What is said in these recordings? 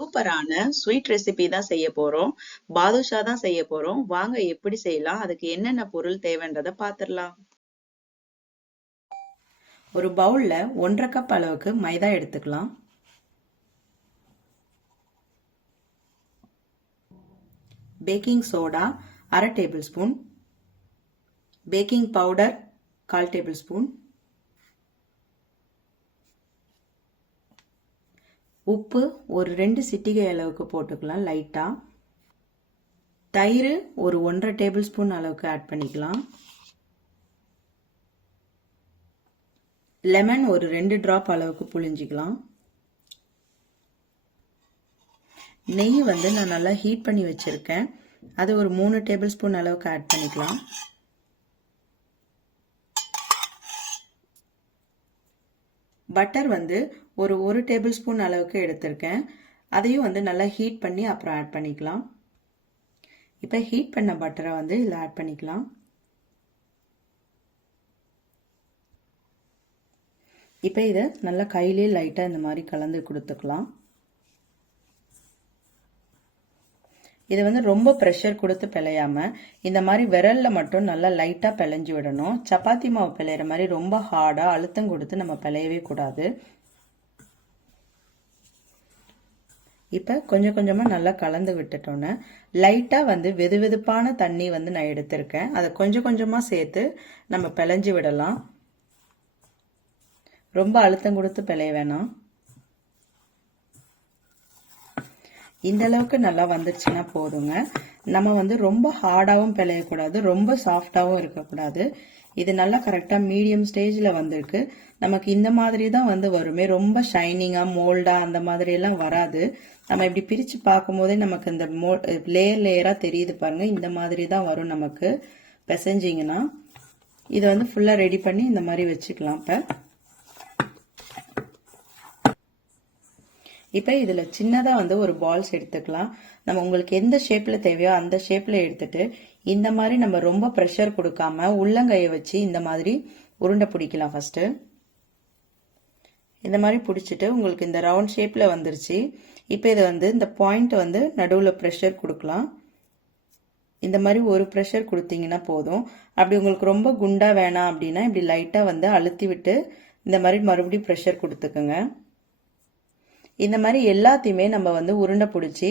சூப்பரான sweet recipe தான் செய்ய போறோம். பாதுஷா தான் செய்ய போறோம். வாங்க எப்படி செய்யலாம், அதுக்கு என்னென்ன பொருள் தேவைன்றத பாத்துடலாம். ஒரு பவுல்ல 1.5 கப் அளவுக்கு மைதா எடுத்துக்கலாம். Baking soda 1/2 table spoon, baking powder 1/4 table spoon, உப்பு ஒரு 2 சிட்டிகை அளவுக்கு போட்டுக்கலாம் லைட்டா. தயிர் ஒரு 1.5 டேபிள் ஸ்பூன் அளவுக்கு ஆட் பண்ணிக்கலாம். லெமன் ஒரு 2 டிராப் அளவுக்கு புழிஞ்சிக்கலாம். நெய் வந்து நான் நல்லா ஹீட் பண்ணி வச்சிருக்கேன், அது ஒரு 3 டேபிள் ஸ்பூன் அளவுக்கு ஆட் பண்ணிக்கலாம். பட்டர் வந்து ஒரு 1 டேபிள் ஸ்பூன் அளவுக்கு எடுத்திருக்கேன், அதையும் வந்து நல்லா ஹீட் பண்ணி அப்புறம் ஆட் பண்ணிக்கலாம். இப்போ ஹீட் பண்ண பட்டரை வந்து இதில் ஆட் பண்ணிக்கலாம். இப்போ இதை நல்லா கையிலே லைட்டாக இந்த மாதிரி கலந்து கொடுத்துக்கலாம். இதை வந்து ரொம்ப ப்ரெஷர் கொடுத்து பிழையாம இந்த மாதிரி விரல்ல மட்டும் நல்லா லைட்டா பிழைஞ்சு விடணும். சப்பாத்தி மாவு பிழையிற மாதிரி ரொம்ப ஹார்டா அழுத்தம் கொடுத்து நம்ம பிழையவே கூடாது. இப்ப கொஞ்சம் கொஞ்சமா நல்லா கலந்து விட்டுட்டோன்னு லைட்டா வந்து வெது வெதுப்பான தண்ணி வந்து நான் எடுத்திருக்கேன், அதை கொஞ்சம் கொஞ்சமா சேர்த்து நம்ம பிழைஞ்சு விடலாம். ரொம்ப அழுத்தம் கொடுத்து பிழைய வேணாம். இந்த அளவுக்கு நல்லா வந்துருச்சுன்னா போதுங்க. நம்ம வந்து ரொம்ப ஹார்டாகவும் பிழையக்கூடாது, ரொம்ப சாஃப்டாகவும் இருக்கக்கூடாது. இது நல்லா கரெக்டாக மீடியம் ஸ்டேஜில் வந்திருக்கு. நமக்கு இந்த மாதிரி தான் வந்து வருமே, ரொம்ப ஷைனிங்காக மோல்டாக அந்த மாதிரி எல்லாம் வராது. நம்ம இப்படி பிரித்து பார்க்கும் போதே நமக்கு இந்த லேயர் லேயராக தெரியுது பாருங்க, இந்த மாதிரி தான் வரும் நமக்கு. பிசைஞ்சிங்கன்னா இதை வந்து ஃபுல்லாக ரெடி பண்ணி இந்த மாதிரி வச்சுக்கலாம். இப்போ இதில் சின்னதாக வந்து ஒரு பால்ஸ் எடுத்துக்கலாம். நம்ம உங்களுக்கு எந்த ஷேப்பில் தேவையோ அந்த ஷேப்பில் எடுத்துட்டு இந்த மாதிரி நம்ம ரொம்ப ப்ரெஷர் கொடுக்காம உள்ளங்கையை வச்சு இந்த மாதிரி உருண்டை பிடிக்கலாம். ஃபர்ஸ்ட் இந்த மாதிரி பிடிச்சிட்டு உங்களுக்கு இந்த ரவுண்ட் ஷேப்பில் வந்துருச்சு. இப்போ இதை வந்து இந்த பாயிண்ட் வந்து நடுவில் ப்ரெஷர் கொடுக்கலாம். இந்த மாதிரி ஒரு ப்ரெஷர் கொடுத்தீங்கன்னா போதும். அப்படி உங்களுக்கு ரொம்ப குண்டா வேணாம் அப்படின்னா இப்படி லைட்டாக வந்து அழுத்தி விட்டு இந்த மாதிரி மறுபடியும் ப்ரெஷர் கொடுத்துக்குங்க. இந்த மாதிரி எல்லாத்தையுமே நம்ம வந்து உருண்டை பிடிச்சி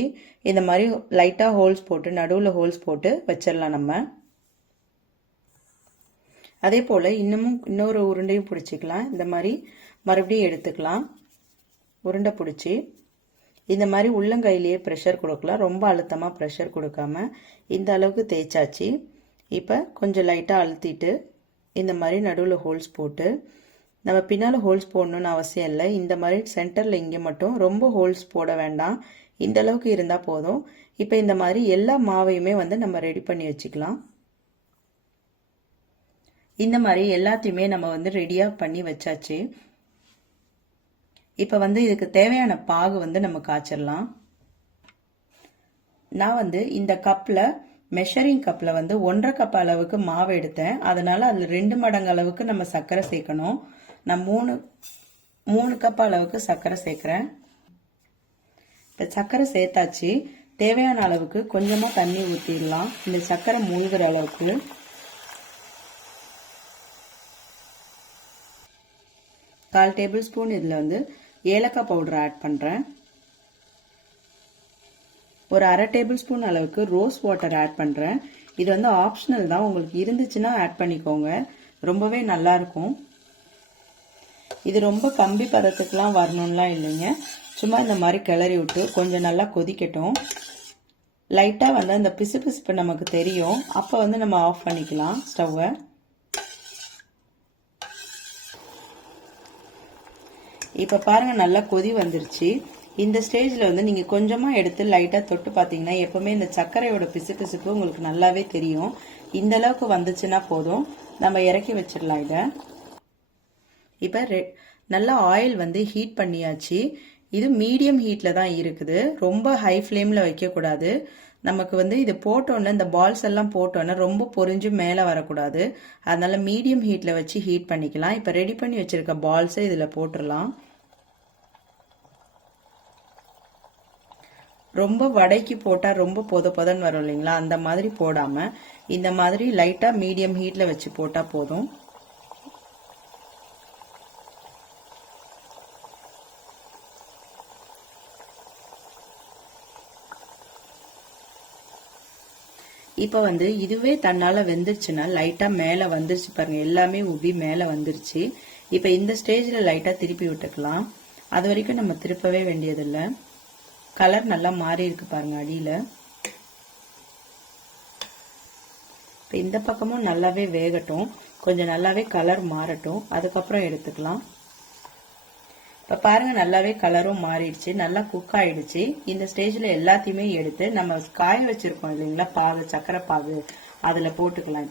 இந்த மாதிரி லைட்டாக ஹோல்ஸ் போட்டு நடுவில் ஹோல்ஸ் போட்டு வச்சிடலாம். நம்ம அதே போல் இன்னொரு உருண்டையும் பிடிச்சிக்கலாம். இந்த மாதிரி மறுபடியும் எடுத்துக்கலாம். உருண்டை பிடிச்சி இந்த மாதிரி உள்ளங்கையிலேயே ப்ரெஷர் கொடுக்கலாம், ரொம்ப அழுத்தமாக ப்ரெஷர் கொடுக்காம இந்த அளவுக்கு தேய்ச்சாச்சு. இப்போ கொஞ்சம் லைட்டாக அழுத்திட்டு இந்த மாதிரி நடுவில் ஹோல்ஸ் போட்டு, நம்ம பின்னால் ஹோல்ஸ் போடணும்னு அவசியம் இல்லை, இந்த மாதிரி சென்டரில் இங்கே மட்டும் ரொம்ப ஹோல்ஸ் போட வேண்டாம், இந்த அளவுக்கு இருந்தால் போதும். இப்போ இந்த மாதிரி எல்லா மாவையுமே வந்து நம்ம ரெடி பண்ணி வச்சுக்கலாம். இந்த மாதிரி எல்லாத்தையுமே நம்ம வந்து ரெடியாக பண்ணி வச்சாச்சு. இப்போ வந்து இதுக்கு தேவையான பாகு வந்து நம்ம காய்ச்சிடலாம். நான் வந்து இந்த கப்பில் மெஷரிங் கப்பில் வந்து 1.5 கப் அளவுக்கு மாவு எடுத்தேன், அதனால அதில் 2 மடங்கு அளவுக்கு நம்ம சர்க்கரை சேர்க்கணும். நான் 3 கப் அளவுக்கு சர்க்கரை சேர்க்கிறேன். இப்போ சர்க்கரை சேர்த்தாச்சு. தேவையான அளவுக்கு கொஞ்சமாக தண்ணி ஊற்றிடலாம், இந்த சர்க்கரை மூழ்கிற அளவுக்கு. கால் டேபிள் ஸ்பூன் இதில் வந்து ஏலக்காய் பவுடர் ஆட் பண்ணுறேன். ஒரு 1/2 டேபிள் ஸ்பூன் அளவுக்கு ரோஸ் வாட்டர் ஆட் பண்ணுறேன். இது வந்து ஆப்ஷனல் தான், உங்களுக்கு இருந்துச்சுன்னா ஆட் பண்ணிக்கோங்க, ரொம்பவே நல்லா இருக்கும். இது ரொம்ப கம்பி பதத்துக்குலாம் வரணும்லாம் இல்லைங்க, சும்மா இந்த மாதிரி கிளறி விட்டு கொஞ்சம் நல்லா கொதிக்கட்டும். லைட்டாக வந்து அந்த பிசு பிசுப்பு நமக்கு தெரியும், அப்போ வந்து நம்ம ஆஃப் பண்ணிக்கலாம் ஸ்டவ்வை. இப்போ பாருங்க நல்லா கொதி வந்துருச்சு. இந்த ஸ்டேஜில் வந்து நீங்கள் கொஞ்சமாக எடுத்து லைட்டாக தொட்டு பார்த்தீங்கன்னா எப்பவுமே இந்த சர்க்கரையோட பிசு பிசுப்பு உங்களுக்கு நல்லாவே தெரியும். இந்த அளவுக்கு வந்துச்சுன்னா போதும், நம்ம இறக்கி வச்சிடலாம். இதை இப்போ நல்லா ஆயில் வந்து ஹீட் பண்ணியாச்சு. இது மீடியம் ஹீட்டில் தான் இருக்குது, ரொம்ப ஹை ஃப்ளேமில் வைக்கக்கூடாது. நமக்கு வந்து இது போட்டோன்னே இந்த பால்ஸ் எல்லாம் போட்டோன்னே ரொம்ப பொரிஞ்சு மேலே வரக்கூடாது, அதனால மீடியம் ஹீட்டில் வச்சு ஹீட் பண்ணிக்கலாம். இப்போ ரெடி பண்ணி வச்சிருக்க பால்ஸை இதில் போட்டுடலாம். ரொம்ப வடைக்கு போட்டா ரொம்ப பொத பொதன்னு வரும் இல்லைங்களா, அந்த மாதிரி போடாம இந்த மாதிரி லைட்டா மீடியம் ஹீட்ல வச்சு போட்டா போதும். இப்போ வந்து இதுவே தன்னால வெந்துருச்சுன்னா லைட்டா மேல வந்துருச்சு பாருங்க, எல்லாமே உப்பி மேல வந்துருச்சு. இப்போ இந்த ஸ்டேஜ்ல லைட்டா திருப்பி விட்டுக்கலாம். அது வரைக்கும் நம்ம திருப்பவே வேண்டியதில்லை. கலர் நல்லா மாறி இருக்கு பாருங்க அடியில. இப்போ இந்த பக்கமும் நல்லாவே வேகட்டும், கொஞ்சம் நல்லாவே கலர் மாறட்டும், அதுக்கப்புறம் எடுத்துக்கலாம். இப்போ பாருங்க நல்லாவே கலரும் மாறிடுச்சு, நல்லா குக் ஆயிடுச்சு. இந்த ஸ்டேஜ்ல எல்லாத்தையுமே எடுத்து நம்ம காய வச்சிருக்கோம் இல்லைங்களா பாகு, சக்கரை பாகு, அதுல போட்டுக்கலாம்.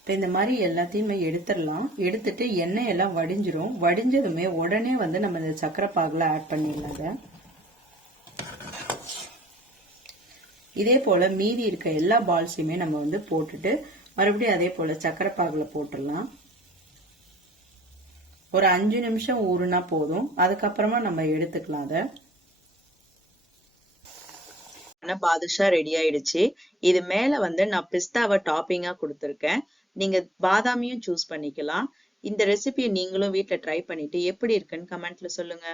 இப்போ இந்த மாதிரி எல்லாத்தையுமே எடுத்துடலாம். எடுத்துட்டு எண்ணெய் எல்லாம் வடிஞ்சிரும். வடிஞ்சதுமே உடனே வந்து நம்ம இந்த சக்கரை பாகுல ஆட் பண்ணிடலாங்க. இதே போல மீதி இருக்க எல்லா பால்ஸையுமே நம்ம வந்து போட்டுட்டு மறுபடியும் அதே போல சக்கரை பாகுல போட்டுடலாம். ஒரு 5 நிமிஷம் ஊறுனா போதும், அதுக்கப்புறமா நம்ம எடுத்துக்கலாம். அத பாதுஷா ரெடி ஆயிடுச்சு. இது மேல வந்து நான் பிஸ்தாவை டாப்பிங்கா கொடுத்துருக்கேன். நீங்க பாதாமியும் சூஸ் பண்ணிக்கலாம். இந்த ரெசிபியை நீங்களும் வீட்ல ட்ரை பண்ணிட்டு எப்படி இருக்குன்னு கமெண்ட்ல சொல்லுங்க.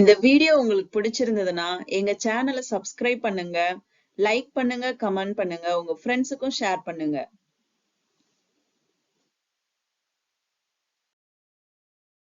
இந்த வீடியோ உங்களுக்கு பிடிச்சிருந்ததுன்னா எங்க சேனலை சப்ஸ்கிரைப் பண்ணுங்க, லைக் பண்ணுங்க, கமெண்ட் பண்ணுங்க, உங்க ஃப்ரெண்ட்ஸுக்கும் ஷேர் பண்ணுங்க.